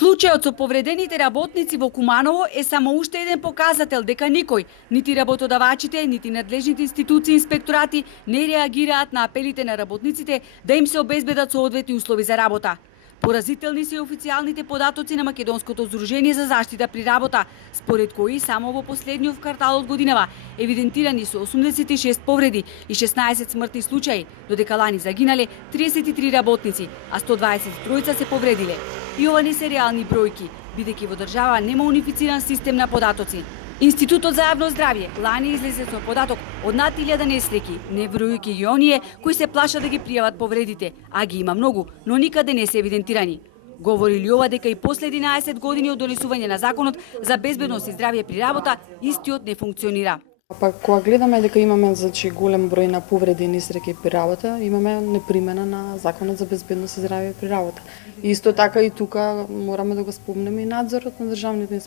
Случајот со повредените работници во Куманово е само уште еден показател дека никој, нити работодавачите, нити надлежните институции и инспекторати не реагираат на апелите на работниците да им се обезбедат соодветни услови за работа. Поразителни се и официјалните податоци на Македонското здружение за заштита при работа, според кои само во последниот квартал од годинава евидентирани со 86 повреди и 16 смртни случаи, додека лани загинале 33 работници, а 123 се повредиле. И ова не се реални бројки, бидејќи во држава нема унифициран систем на податоци. Институтот за јавно здравје лани излезе со податок од над 1000 несреќи, не бројки ги оние кои се плашат да ги пријават повредите, а ги има многу, но никаде не се евидентирани. Говори ли ова дека и после 11 години од донесување на законот за безбедност и здравје при работа, истиот не функционира. Па кога гледаме дека имаме голем број на повреди и несреќи при работа, имаме непримена на законот за безбедност и здравје при работа. И исто така и тука мораме да го спомнеме и надзорот на државните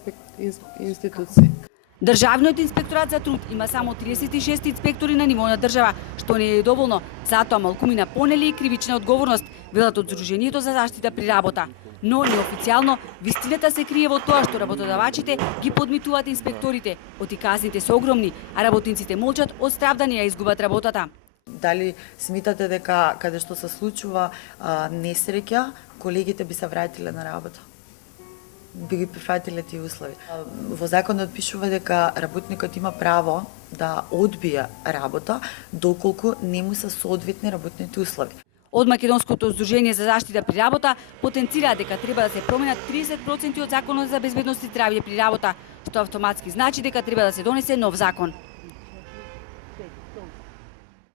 институции. Државниот инспекторат за труд има само 36 инспектори на ниво на држава, што не е доволно, затоа малкумина понели и кривична одговорност, велат од Здруженијето за заштита при работа. Но неофицијално вистината се крие во тоа што работодавачите ги подмитуваат инспекторите, оти казните се огромни, а работниците молчат одстравдани ја изгубат работата. Дали смитате дека каде што се случува несреќа, колегите би се вратиле на работа? Би ги прифатиле тие услови. Во законот пишува дека работникот има право да одбие работа доколку не му се соодветни работните услови. Од Македонското здружение за заштита при работа потенцира дека треба да се променат 30% од законот за безбедност и здравје при работа, што автоматски значи дека треба да се донесе нов закон.